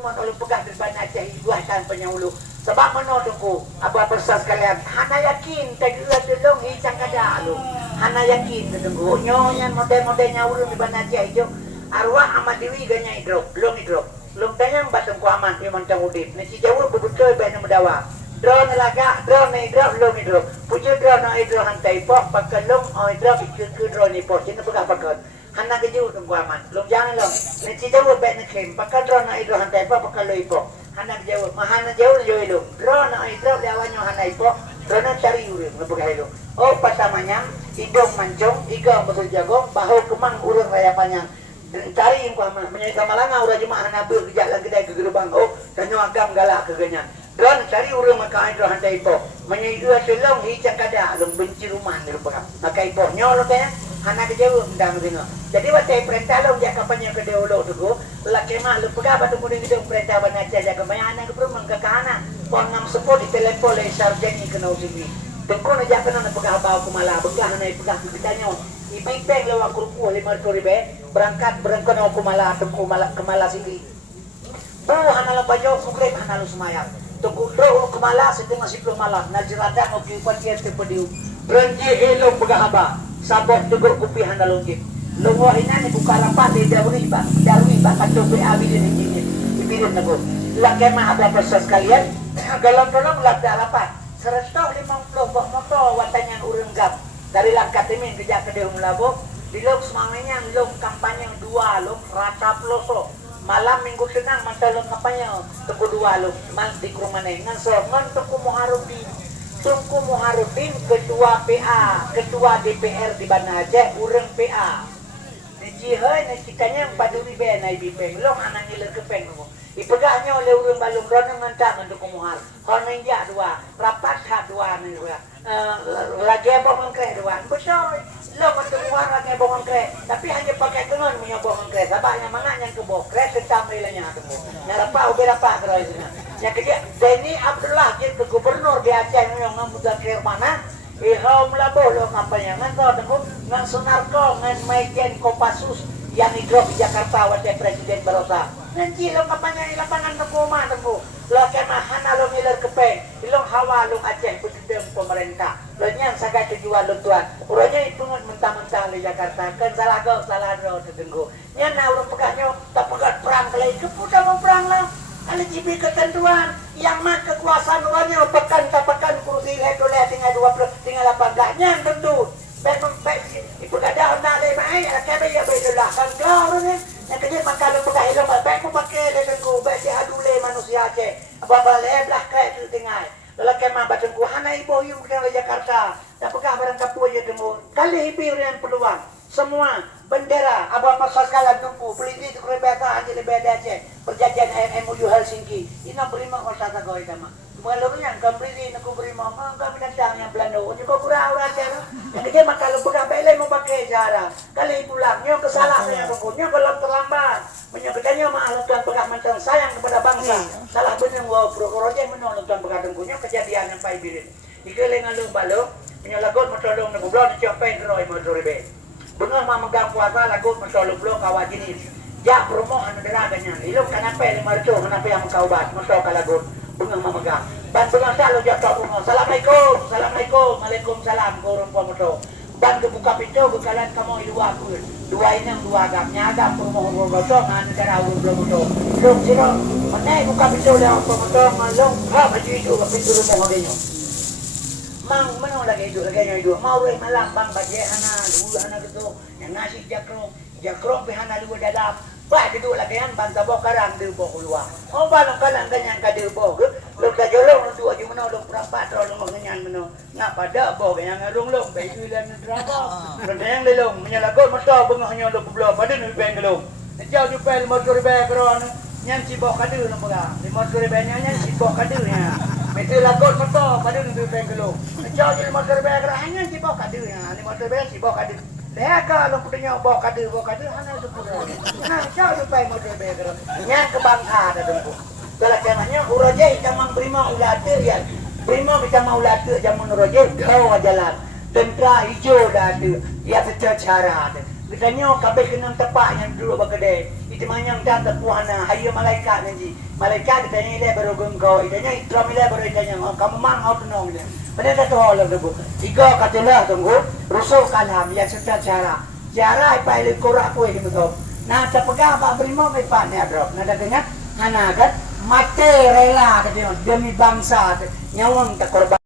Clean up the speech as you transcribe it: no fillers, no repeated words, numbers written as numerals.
memang oleh pegang di depan Aceh buatan penyahulu. Sebab mana tu abah persas sekalian. Hana yakin tegera tolong hicang kada lu. Hana yakin tunggu nyonya model-modelnya ulun di depan Aceh itu. Arwah Ahmad Dewi ganya idrop, long idrop. Long tanya batang ku aman memang tangudip. Nasi Jawa betul baik nama dawa. Drone laga, drone idrop, long idrop. Puja drone idrop hantai pok, pakai long idrop ke drone pok. Cina pegang pakai. Hana keju tunggu aman. Long jangan long. Nasi Jawa baik nak kem. Pakai drone idrop hantai pok, pakai lo ipok. Hana jauh, mahana jauh jauh itu. Drone idrop lawannya hana ipok. Drone cari urang ngepegang itu. Oh pertamanya hidung mancung, iga betul jagung, bahu kemang urang raya panjang. Cari yang kuama menyai kamalanga urang jemaah nabi kerja lang kedai ke gerbang oh kanyo agam galak ke ganya dan cari urang maka idro hantai ipo menyai dua selong hicang kada long benci rumah ni rupa maka ipo nyolo tanya hana ke jauh ndang dengo jadi watai perintah long dia kapannya ke deolo tu laki mah lu pega batu muding itu perintah banaca jaga bayana ke perumang ke kana pon ngam sepo di telepon le sarjani kena usingi tengko na jaga na pega bawa kumala begah na pega kitanya ipeng lawa kurku 500 ribu berangkat berengkono kumala tengku kemala sini bu hanalo bajo sukrep hanalo semayang tengku do kemala setengah 10 malam najrada ngopi patian tepediu beranji elo pegahaba sabok tegur kupi hanalo ngit lungo inane buka rapat di darui ba kado be awilin ini ipirin nago laki mah ada proses kalian galon tolong labda rapat seretok 50 bok moto watanya urang gap dari langkat ini kerja ke Deung Labo di log semanganya log kampanye 2 log rata peloso malam minggu senang mata log kampanye tunggu 2 log mal di rumah nengan so ngan Tungku Muharudin ketua PA ketua DPR di Banda Aceh urang PA Nijihai nacitanya yang paduri be na ibipeng log anak ngiler kepeng mo ipegahnya oleh urang balung rono ngantang Tungku Muhar honen ja 2 rapat ha 2 ni lagi bohong kre doang betul lo mendengar lagi bohong kre tapi hanya pakai kenon punya bohong kre sabahnya mana yang ke bohong kre tetap nilainya temu nyarapa berapa kira itu yang kerja Denny Abdullah itu gubernur di Aceh yang ngamudah kre mana ihom labo lo kampanye ngan to temu ngan Sunarko ngan Maiken Kopassus yang hidrop di Jakarta wakil presiden Barosa nanti lo kampanye di lapangan rumah temu lo kena hana lo ngiler kepeng ilong hawa lo Aceh betul pemerintah lo nyang saga tujuan lo tuan urangnya itu mentah-mentah di Jakarta kan salah do tertenggu nyan na urang pegahnya tak pegat perang kelai kepudah mau perang lah kali jibi ketentuan yang mah kekuasaan urangnya pekan kursi leto tinggal 20 tinggal 18 nyan tentu ibu kada na le mai kebe ya bedolah kan kau ni yang kerja makalu pegah ilmu baik mu pakai lebenku baik dia adule manusia Aceh apa le belah kai tu tinggal lelaki mah batengku hana ibu yu ke Jakarta tak pegah barang kapu aja temu kali hibi yang peluang semua bendera apa sekali tunggu peliti tu kerebeta aja lebih ada Aceh perjanjian MOU Helsinki ini berima kota kau itu mah Mengalami yang kembali nak beri mama kami datang yang Belanda ni kau kurang aja yang kerja maka lu pegang bela mau pakai cara kali pulangnya kesalahannya rukunnya kalau terlambat menyebutkannya malah tuan pegang macam sayang kepada bangsa salah benar wah prokorojen menolong tuan pegang tengkunya kejadian yang pai birin dikeling alung balung menyalagot metolong nak bulan capai keroi motor be bengar mah megang kuasa lagut metolong blok kawajini jak promo anu deraganya ilung kenapa 500 kenapa yang mengkaubat motor kalagut bunga memegang ban bunga selalu jatuh bunga assalamualaikum waalaikumsalam kurung pomoto ban kebuka pintu bekalan kamu dua ini dua agaknya agak perumahan gosong negara ulun belum moto belum siro mana buka pintu lewat pomoto malong baju itu pintu rumah dia mang menong lagi itu mau malam bang bajai hana gitu yang ngasih jakrong pihana dua dalam Pak kedua lagi kan bantah bokarang di bawah keluar. Oh balong kalang ganyan ka di bawah. Lo ka jolong dua ju meno lo prapat ro lo ganyan meno. Nga pada bawah ganyan ngalong bayi ilan drama. Rendang lelong menyalagot mata bengah nyo lo kublo pada ni beng gelong. Jauh di pel motor be kron nyan si bawah kadu lo pega. Di motor be nyan si bawah kadu nya. Metu lagot mata pada ni beng gelong. Jauh di motor be kron nyan si bawah kadu nya. Di motor be si bawah kadu. Leka lo putenya bawa kadu hana tu pura. Nah, jauh sampai model begero. Nya ke Bangka ada tempuh. Kalau caranya uraje camang prima ulate ya. Prima bisa mau ulate jamun uraje kau jalan. Tentera hijau dah ada. Ya secara ada. Katanya kabeh kenang tepak yang dulu bagede. itimanyang dan tepuhana hayo malaikat nanti malaikat ditanya ile baru gengko itanya itram ile baru itanya kamu mang au tenong dia pada tu holam debu tiga katalah tunggu rusuh kalam yang serta cara apa ile korak kue gitu nah terpegang apa berimo mai pan ya drop nah dengar anak kan mati rela katanya demi bangsa nyawang tak korban